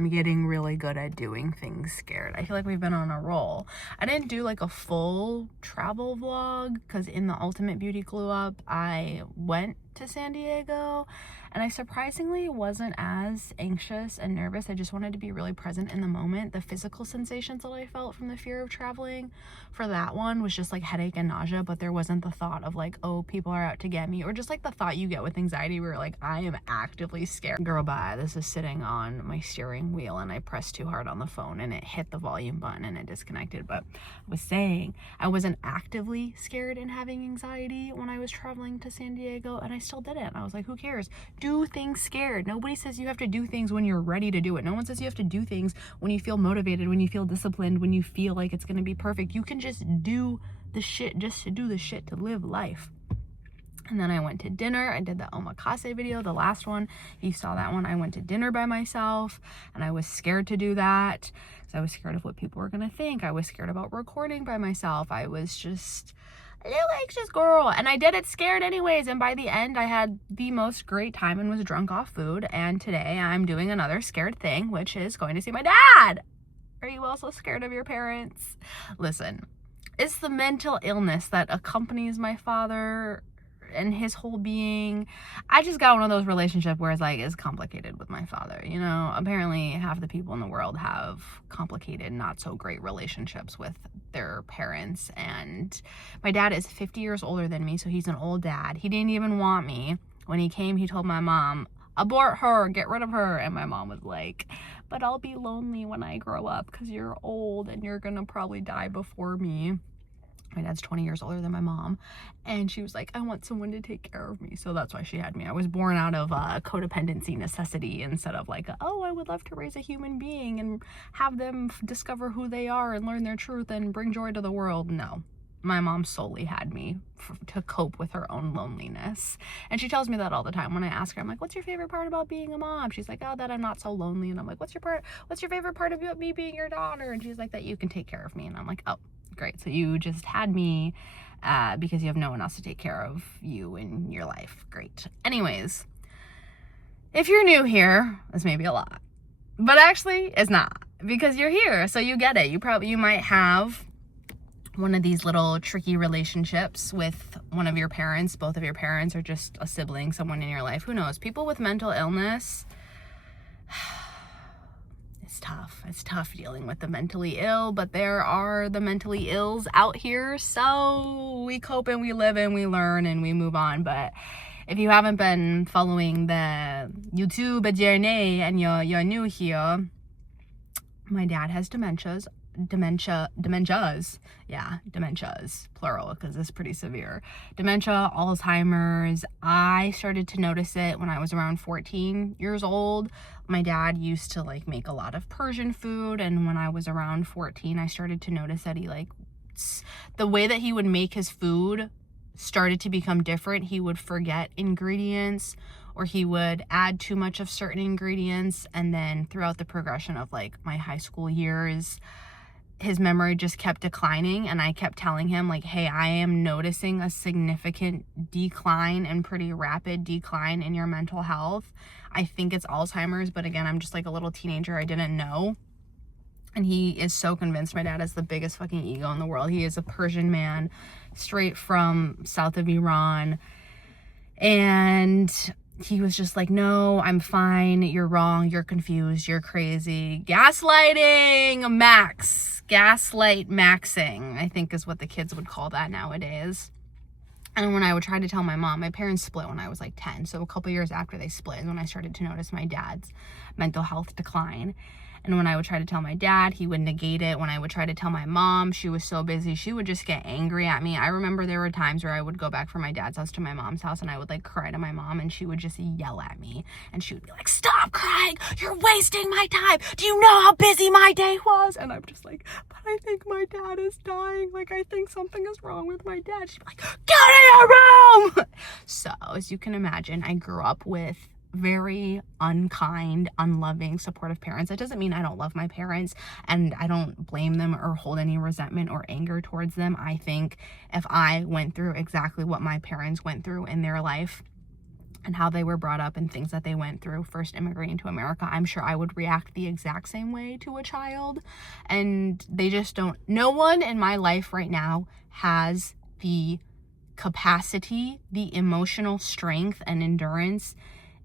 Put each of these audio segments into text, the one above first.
I'm getting really good at doing things scared. I feel like we've been on a roll. I didn't do like a full travel vlog because in the Ultimate Beauty Glue Up, I went to San Diego and I surprisingly wasn't as anxious and nervous. I just wanted to be really present in the moment. The physical sensations that I felt from the fear of traveling for that one was just like headache and nausea, but there wasn't the thought of like, oh, people are out to get me, or just like the thought you get with anxiety where like, I am actively scared. Girl, bye. This is sitting on my steering wheel and I pressed too hard on the phone and it hit the volume button and it disconnected. But I was saying I wasn't actively scared and having anxiety when I was traveling to San Diego, and I still did it. I was like, who cares? Do things scared. Nobody says you have to do things when you're ready to do it. No one says you have to do things when you feel motivated, when you feel disciplined, when you feel like it's going to be perfect. You can just do the shit just to do the shit, to live life. And then I went to dinner. I did the omakase video, the last one. You saw that one. I went to dinner by myself and I was scared to do that because I was scared of what people were going to think. I was scared about recording by myself. I was just a little anxious girl, and I did it scared anyways. And by the end, I had the most great time and was drunk off food. And today I'm doing another scared thing, which is going to see my dad. Are you also scared of your parents? Listen, it's the mental illness that accompanies my father and his whole being. I just got one of those relationships where it's like, it's complicated with my father. You know, apparently half the people in the world have complicated, not so great relationships with their parents. And my dad is 50 years older than me, so he's an old dad. He didn't even want me. When he came, he told my mom, abort her, get rid of her. And my mom was like, but I'll be lonely when I grow up because you're old and you're gonna probably die before me. My dad's 20 years older than my mom. And she was like, I want someone to take care of me. So that's why she had me. I was born out of codependency necessity instead of like, oh, I would love to raise a human being and have them discover who they are and learn their truth and bring joy to the world. No, my mom solely had me to cope with her own loneliness. And she tells me that all the time when I ask her. I'm like, what's your favorite part about being a mom? She's like, oh, that I'm not so lonely. And I'm like, what's your favorite part about me being your daughter? And she's like, that you can take care of me. And I'm like, oh, great. So you just had me because you have no one else to take care of you in your life. Great. Anyways, if you're new here, this may be a lot, but actually it's not, because you're here, so you get it. You might have one of these little tricky relationships with one of your parents, both of your parents, or just a sibling, someone in your life. Who knows? People with mental illness, it's tough dealing with the mentally ill, but there are the mentally ills out here, so we cope and we live and we learn and we move on. But if you haven't been following the YouTube journey and you're new here, my dad has dementias, plural, because it's pretty severe. Dementia, Alzheimer's. I started to notice it when I was around 14 years old. My dad used to like make a lot of Persian food, and when I was around 14, I started to notice that he the way that he would make his food started to become different. He would forget ingredients, or he would add too much of certain ingredients, and then throughout the progression of like my high school years, his memory just kept declining. And I kept telling him like, hey, I am noticing a significant decline and pretty rapid decline in your mental health. I think it's Alzheimer's, but again, I'm just like a little teenager. I didn't know. And he is so convinced. My dad has the biggest fucking ego in the world. He is a Persian man straight from south of Iran. And he was just like, no, I'm fine. You're wrong. You're confused. You're crazy. Gaslighting max. Gaslight maxing, I think is what the kids would call that nowadays. And when I would try to tell my mom, my parents split when I was like 10. So a couple years after they split is when I started to notice my dad's mental health decline. And when I would try to tell my dad, he would negate it. When I would try to tell my mom, she was so busy, she would just get angry at me. I remember there were times where I would go back from my dad's house to my mom's house and I would like cry to my mom, and she would just yell at me. And she would be like, stop crying, you're wasting my time. Do you know how busy my day was? And I'm just like, but I think my dad is dying. Like, I think something is wrong with my dad. She'd be like, get in your room. So as you can imagine, I grew up with very unkind, unloving, supportive parents. That doesn't mean I don't love my parents and I don't blame them or hold any resentment or anger towards them. I think if I went through exactly what my parents went through in their life, and how they were brought up and things that they went through first immigrating to America, I'm sure I would react the exact same way to a child. And they just don't, no one in my life right now has the capacity, the emotional strength and endurance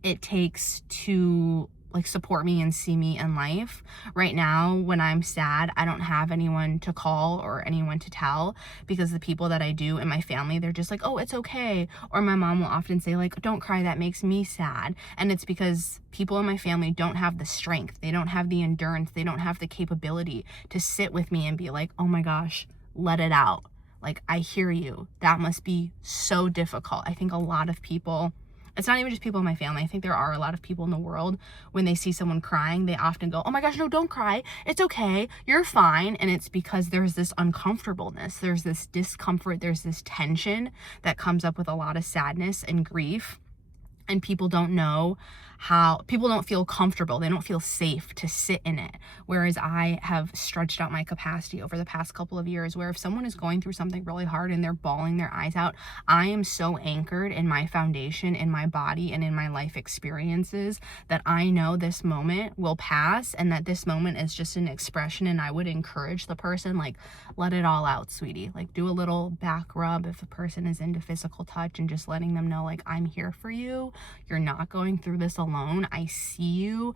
it takes to like support me and see me in life. Right now, when I'm sad, I don't have anyone to call or anyone to tell, because the people that I do in my family, they're just like, oh, it's okay. Or my mom will often say like, don't cry, that makes me sad. And it's because people in my family don't have the strength, they don't have the endurance, they don't have the capability to sit with me and be like, oh my gosh, let it out. Like, I hear you. That must be so difficult. I think a lot of people, it's not even just people in my family, I think there are a lot of people in the world, when they see someone crying, they often go, oh my gosh, no, don't cry. It's okay. You're fine. And it's because there's this uncomfortableness, there's this discomfort, there's this tension that comes up with a lot of sadness and grief. And people don't know how, people don't feel comfortable, they don't feel safe to sit in it. Whereas I have stretched out my capacity over the past couple of years, where if someone is going through something really hard and they're bawling their eyes out, I am so anchored in my foundation, in my body, and in my life experiences that I know this moment will pass, and that this moment is just an expression. And I would encourage the person, like, let it all out, sweetie. Like, do a little back rub if the person is into physical touch, and just letting them know, like, I'm here for you. You're not going through this alone. I see you.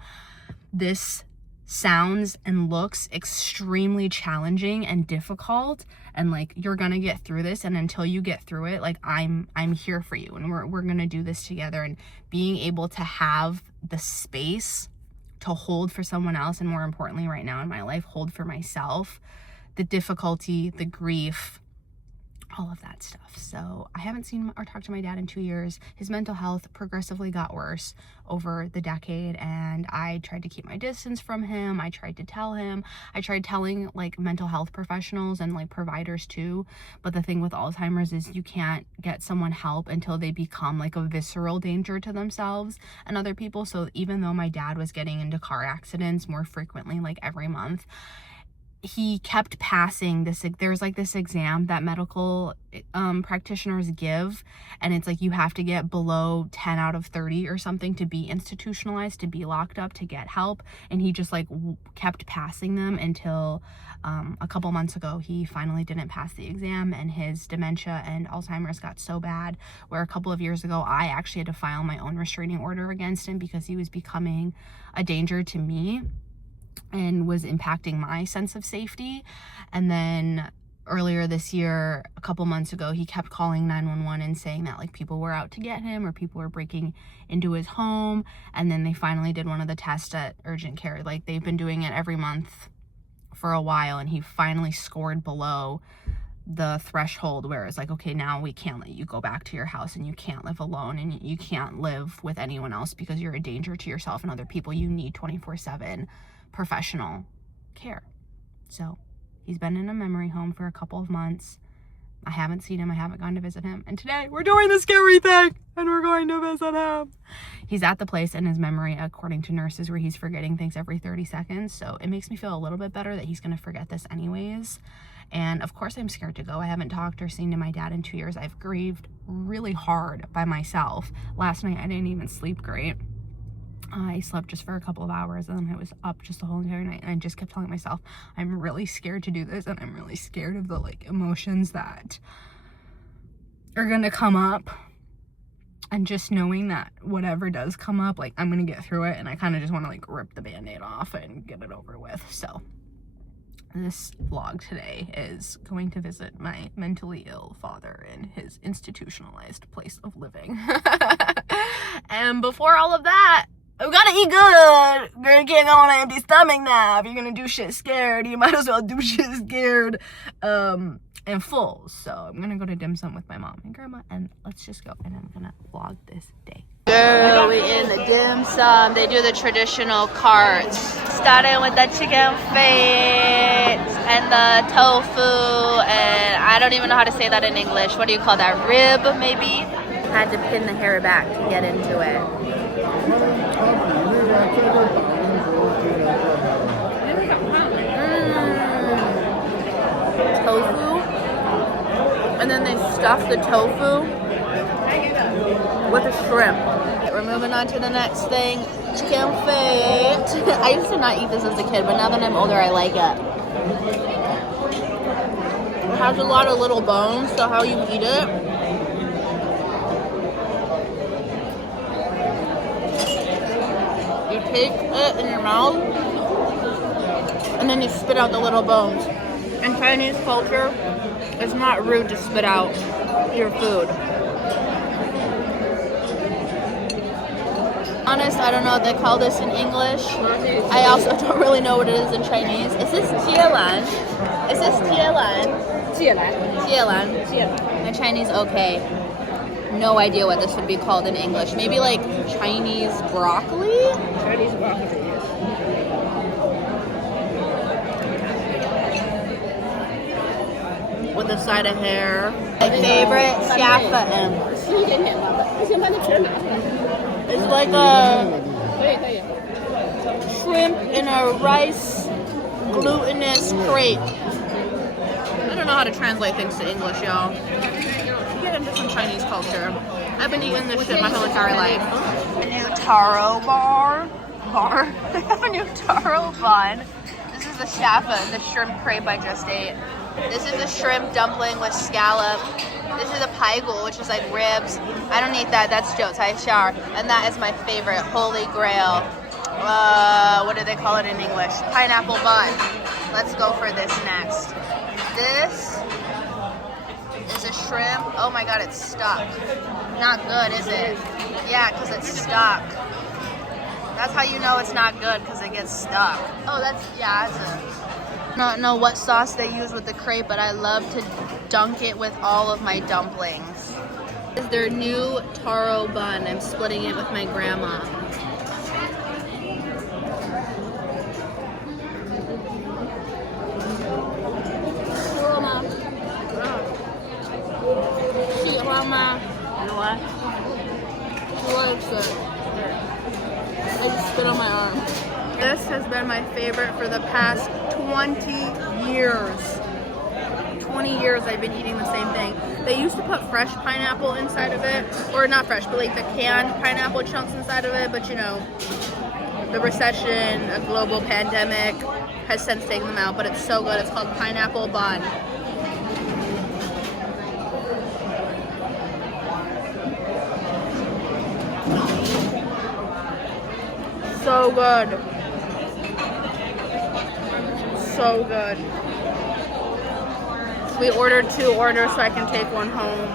This sounds and looks extremely challenging and difficult, and like, you're gonna get through this, and until you get through it, like, I'm here for you, and we're gonna do this together. And being able to have the space to hold for someone else, and more importantly right now in my life, hold for myself, the difficulty, the grief, all of that stuff. So I haven't seen or talked to my dad in 2 years. His mental health progressively got worse over the decade, and I tried to keep my distance from him. I tried to tell him, I tried telling like mental health professionals and like providers too. But the thing with Alzheimer's is you can't get someone help until they become like a visceral danger to themselves and other people. So even though my dad was getting into car accidents more frequently, like every month, he kept passing this, there's like this exam that medical practitioners give, and it's like you have to get below 10 out of 30 or something to be institutionalized, to be locked up, to get help. And he just like kept passing them until a couple months ago he finally didn't pass the exam, and his dementia and Alzheimer's got so bad where a couple of years ago I actually had to file my own restraining order against him because he was becoming a danger to me and was impacting my sense of safety. And then earlier this year, a couple months ago, he kept calling 911 and saying that like people were out to get him or people were breaking into his home. And then they finally did one of the tests at urgent care. Like, they've been doing it every month for a while, and he finally scored below the threshold where it's like, okay, now we can't let you go back to your house, and you can't live alone, and you can't live with anyone else because you're a danger to yourself and other people. You need 24/7 professional care. So he's been in a memory home for a couple of months. I haven't seen him, I haven't gone to visit him, and today we're doing the scary thing and we're going to visit him. He's at the place in his memory, according to nurses, where he's forgetting things every 30 seconds. So it makes me feel a little bit better that he's going to forget this anyways. And of course I'm scared to go. I haven't talked or seen to my dad in 2 years. I've grieved really hard by myself. Last night I didn't even sleep great. I slept just for a couple of hours, and then I was up just the whole entire night, and I just kept telling myself, I'm really scared to do this, and I'm really scared of the like emotions that are gonna come up, and just knowing that whatever does come up, like, I'm gonna get through it. And I kind of just want to like rip the band-aid off and get it over with. So this vlog today is going to visit my mentally ill father in his institutionalized place of living. And before all of that, we gotta eat good. Girl, you can't go on an empty stomach now. If you're gonna do shit scared, you might as well do shit scared and full. So I'm gonna go to dim sum with my mom and grandma, and let's just go, and I'm gonna vlog this day. Girl, we in the dim sum. They do the traditional carts. Starting with the chicken feet and the tofu, and I don't even know how to say that in English. What do you call that? Rib, maybe? Had to pin the hair back to get into it. Tofu, and then they stuff the tofu with a shrimp. moving on to the next thing. Chicken feet. I used to not eat this as a kid, but now that I'm older, I like it. It has a lot of little bones, so how you eat it. You take it in your mouth, and then you spit out the little bones. In Chinese culture, it's not rude to spit out your food. Honest, I don't know what they call this in English. I also don't really know what it is in Chinese. Is this jielan? Is this jielan? Jielan. My Chinese okay. No idea what this would be called in English. Maybe like Chinese broccoli? Chinese broccoli, yes. With a side of hair. My favorite, xiafen. It's like a shrimp in a rice glutinous crepe. I don't know how to translate things to English, y'all. Get into some Chinese culture. I've been eating this shit my whole entire life. A new taro bar. They have a new taro bun. This is the xiafen, the shrimp crepe I just ate. This is a shrimp dumpling with scallop. This is a paigul, which is like ribs. I don't eat that. That's jiu cai xiao. And that is my favorite, holy grail. What do they call it in English? Pineapple bun. Let's go for this next. This is a shrimp. Oh my god, it's stuck. Not good, is it? Yeah, because it's stuck. That's how you know it's not good, because it gets stuck. Oh, that's it. I don't know what sauce they use with the crepe, but I love to dunk it with all of my dumplings. This is their new taro bun. I'm splitting it with my grandma. You know what? I just spit on my arm. This has been my favorite for the past 20 years. 20 years I've been eating the same thing. They used to put fresh pineapple inside of it, or not fresh, but like the canned pineapple chunks inside of it, but you know, the recession, a global pandemic has since taken them out, but it's so good. It's called pineapple bun. So good. So good. We ordered 2 orders so I can take one home.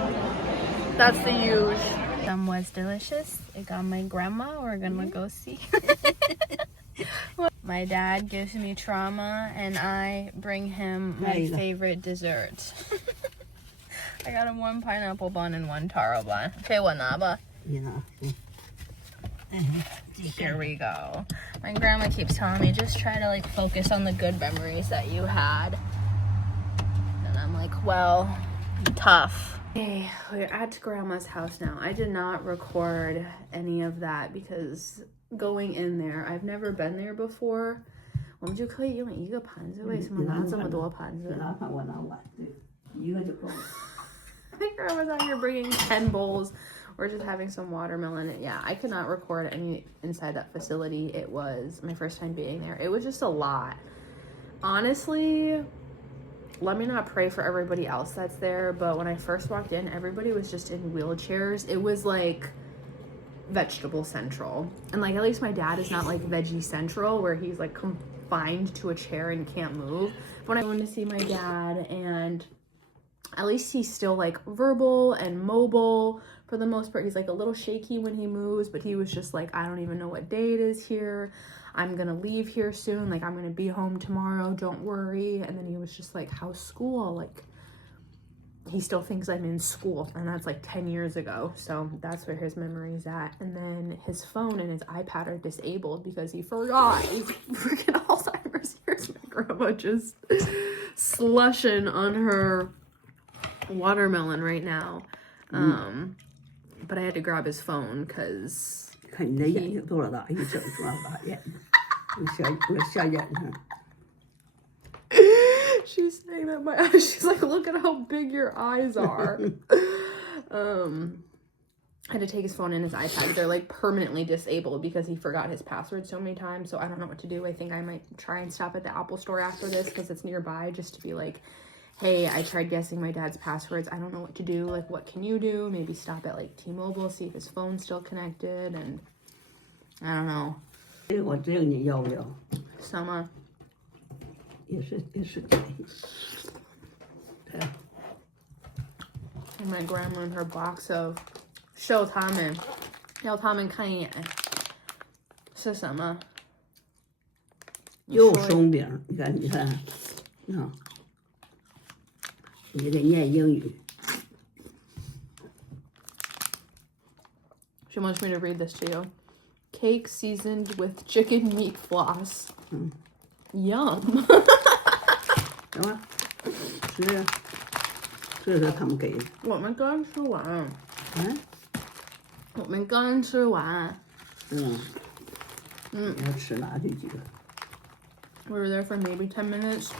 That's the huge. Some was delicious. It got my grandma. We're gonna go see. My dad gives me trauma and I bring him my favorite dessert. I got him 1 pineapple bun and 1 taro bun. Okay, what naba? Here we go. My grandma keeps telling me just try to like focus on the good memories that you had. And I'm like, well, tough. Okay, we're at grandma's house now. I did not record any of that because going in there, I've never been there before. 我们就可以用一个盘子，为什么拿这么多盘子？拿盘我拿碗，对，一个就够了。My grandma's out here bringing 10 bowls. We're just having some watermelon. Yeah, I could not record any inside that facility. It was my first time being there. It was just a lot. Honestly, let me not pray for everybody else that's there, but when I first walked in, everybody was just in wheelchairs. It was like vegetable central. And like, at least my dad is not like veggie central where he's like confined to a chair and can't move. But when I went to see my dad, and at least he's still like verbal and mobile for the most part. He's like a little shaky when he moves, but he was just like, I don't even know what day it is here. I'm gonna leave here soon. Like, I'm gonna be home tomorrow. Don't worry. And then he was just like, how's school? Like, he still thinks I'm in school, and that's like 10 years ago. So that's where his memory's at. And then his phone and his iPad are disabled because he forgot. He's freaking Alzheimer's. Here's my grandma just slushing on her watermelon right now. But I had to grab his phone because she's saying that my eyes, she's like, look at how big your eyes are. had to take his phone and his iPad. They're like permanently disabled because he forgot his password so many times. So I don't know what to do. I think I might try and stop at the Apple store after this because it's nearby, just to be like, hey, I tried guessing my dad's passwords. I don't know what to do. Like, what can you do? Maybe stop at like T-Mobile, see if his phone's still connected. And I don't know. 我这个你要不要？ Summer. 也是。And my grandma in her box of 秀他们，要他们看一眼是什么？又松饼，你看，啊，你得念英语。She wants me to read this to you. Cake seasoned with chicken meat floss. Yum. 行吧，是，这是他们给的。我们刚吃完。嗯。我们刚吃完。你要吃哪几个？ We were there for maybe 10 minutes.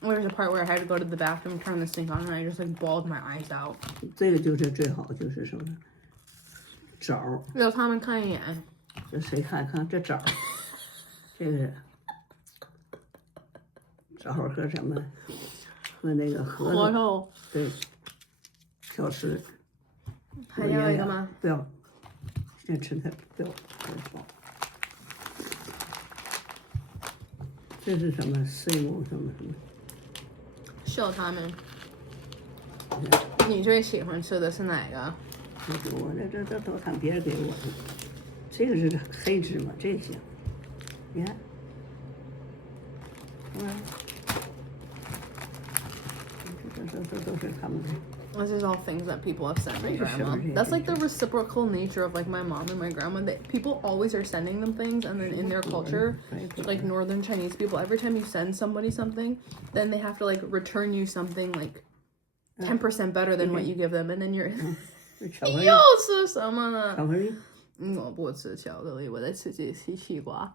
There's a part where I had to go to the bathroom, turn the sink on, and I just like bawled my eyes out. 这个就是最好，就是什么枣。要他们看一眼。这谁看这枣？这个枣和什么？和那个核桃。对，挑食。还要一个吗？不要，现在吃太不要太少。这是什么？C5什么？秀他们。你最喜欢吃的是哪个？我这都看别人给我的。这个是黑芝麻，这行。你看，这都是他们的。This is all things that people have sent my grandma. That's like the reciprocal nature of like my mom and my grandma. That people always are sending them things, and then in their culture, like Northern Chinese people, every time you send somebody something, then they have to like return you something like 10% better than what you give them, and then you're 又吃什么呢？巧克力。我不吃巧克力，我在吃西瓜。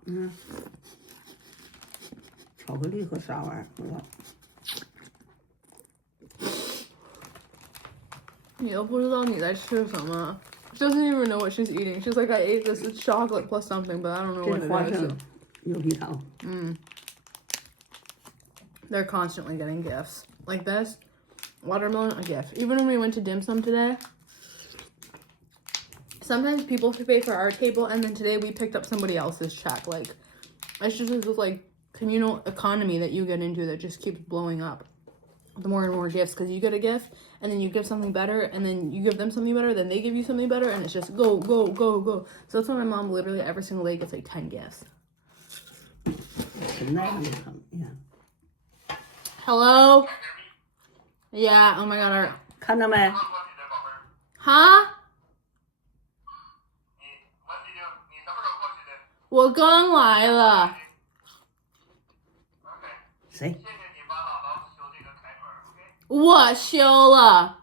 巧克力和啥玩意儿？不知道。你都不知道你在吃什么。She doesn't even know what she's eating. She's like, I ate this. It's chocolate plus something, but I don't know what it is. 牛皮糖。They're constantly getting gifts. Like this, watermelon, a gift. Even when we went to dim sum today, sometimes people pay for our table, and then today we picked up somebody else's check. Like, it's just this like communal economy that you get into that just keeps blowing up. The more and more gifts, because you get a gift and then you give something better, and then you give them something better, then they give you something better, and it's just go. So that's why my mom literally every single day gets like 10 gifts. Hello? Yeah, oh my god. 看到没？ Huh? 我刚来了。谁？我修了。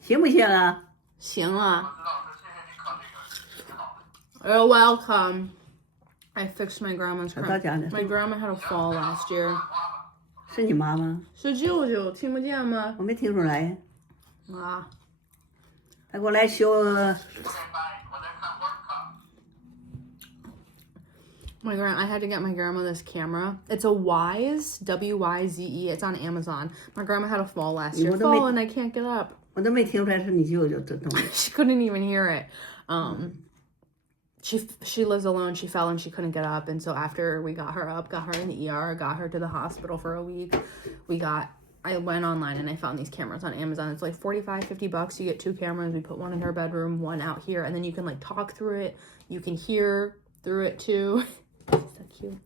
行不行啊？行了。You're welcome. I fixed my grandma's crown. My grandma had a fall last year. 是你妈吗？是舅舅，听不见吗？我没听出来呀。啊。他给我来修。I had to get my grandma this camera. It's a Wyze, W-Y-Z-E. It's on Amazon. My grandma had a fall last year. Fall and I can't get up. 我都没听出来是你舅舅这东西。She couldn't even hear it. She lives alone. She fell and she couldn't get up. And so after we got her up, got her in the ER, got her to the hospital for a week, I went online and I found these cameras on Amazon. It's like $45-50. You get 2 cameras. We put one in her bedroom, one out here, and then you can like talk through it. You can hear through it too. So cute.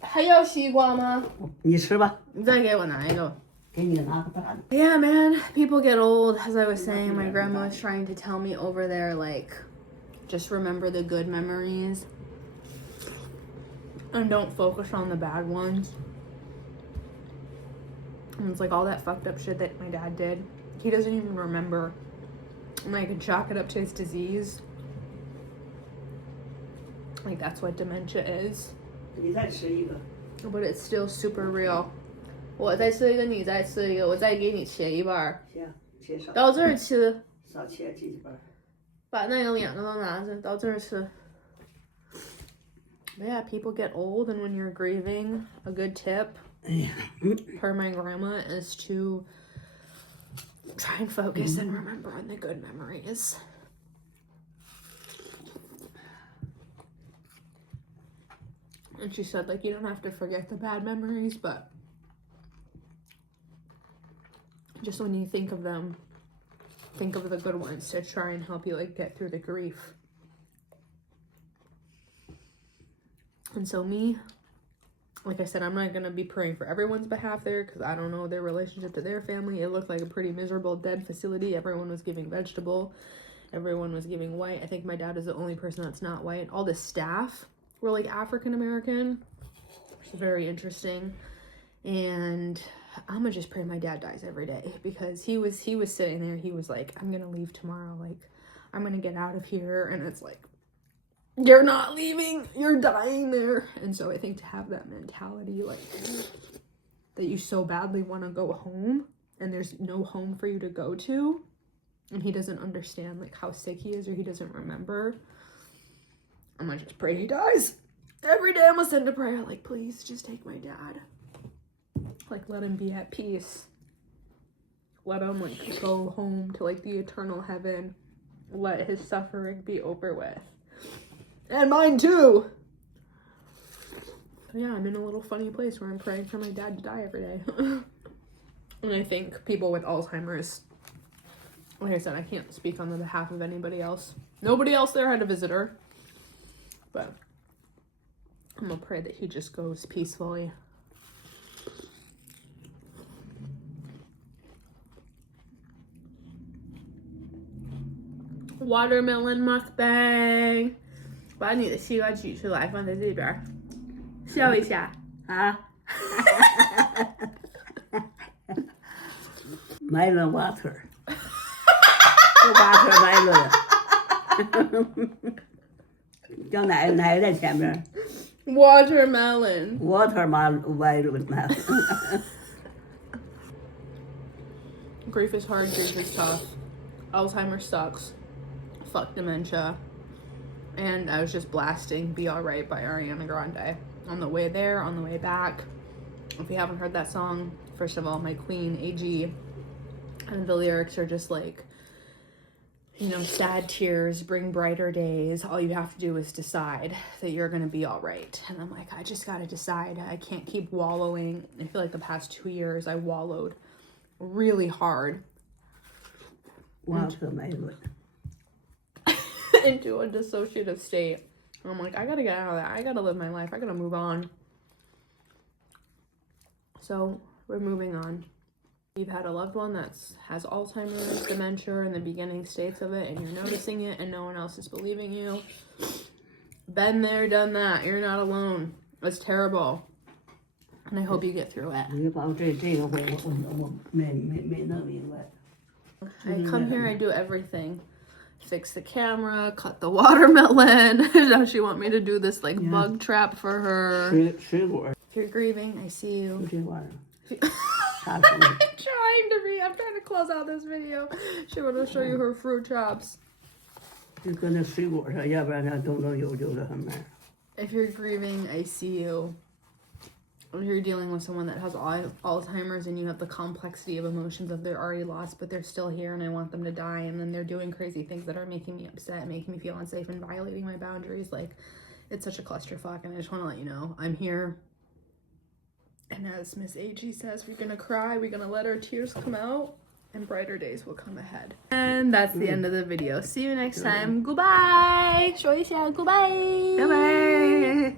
还要西瓜吗？你吃吧。你再给我拿一个。给你拿个大的。Yeah, man. People get old. As I was saying, my grandma was trying to tell me over there, like, just remember the good memories. And don't focus on the bad ones. And it's like all that fucked up shit that my dad did. He doesn't even remember. And I could chalk it up to his disease. Like, that's what dementia is. 你再吃一个。 But it's still super real. 我再吃一个，你再吃一个，我再给你切一半。行，切少。到这儿吃。少切几瓣。把那个两个都拿着到这儿吃。But yeah, people get old, and when you're grieving, a good tip, per my grandma, is to try and focus and remember on the good memories. And she said, like, you don't have to forget the bad memories, but just when you think of them, think of the good ones to try and help you, like, get through the grief. And so me, like I said, I'm not going to be praying for everyone's behalf there because I don't know their relationship to their family. It looked like a pretty miserable, dead facility. Everyone was giving vegetable. Everyone was giving white. I think my dad is the only person that's not white. All the staff were, like, African American, which is very interesting. And I'm going to just pray my dad dies every day because he was sitting there. He was like, I'm going to leave tomorrow. Like, I'm going to get out of here. And it's like, you're not leaving, you're dying there. And so I think to have that mentality, like, that you so badly want to go home and there's no home for you to go to, and he doesn't understand, like, how sick he is or he doesn't remember, I'm gonna just pray he dies. Every day I'm gonna send a prayer, like, please just take my dad. Like, let him be at peace. Let him, like, go home to, like, the eternal heaven. Let his suffering be over with. And mine too. But yeah, I'm in a little funny place where I'm praying for my dad to die every day. And I think people with Alzheimer's, like I said, I can't speak on the behalf of anybody else. Nobody else there had a visitor. But I'm gonna pray that he just goes peacefully. Watermelon mukbang. 把你的西瓜举出来，放在这边，笑一下啊！melon water， watermelon， 叫哪个在前面 ？Watermelon。 watermelon。 Grief is hard. Grief is tough. Alzheimer's sucks. Fuck dementia. And I was just blasting Be Alright by Ariana Grande on the way there, on the way back. If you haven't heard that song, first of all, my queen, AG, and the lyrics are just like, you know, sad tears bring brighter days. All you have to do is decide that you're going to be all right. And I'm like, I just got to decide. I can't keep wallowing. I feel like the past 2 years I wallowed really hard. Watermelon. Into a dissociative state. And I'm like, I gotta get out of that. I gotta live my life. I gotta move on. So we're moving on. You've had a loved one that has Alzheimer's, dementia, in the beginning states of it, and you're noticing it and no one else is believing you. Been there, done that. You're not alone. It's terrible. And I hope you get through it. I come here, I do everything. Fix the camera, cut the watermelon. Does she want me to do this, like, bug trap for her? If you're grieving, I see you. I'm trying to close out this video. She want to show you her fruit chops. If you're grieving, I see you. If you're dealing with someone that has Alzheimer's and you have the complexity of emotions of they're already lost, but they're still here and I want them to die, and then they're doing crazy things that are making me upset, making me feel unsafe and violating my boundaries, like, it's such a clusterfuck. And I just want to let you know, I'm here. And as Miss AG says, we're going to cry, we're going to let our tears come out, and brighter days will come ahead. And that's the end of the video. See you next time. Goodbye. 说一下 goodbye. Bye bye.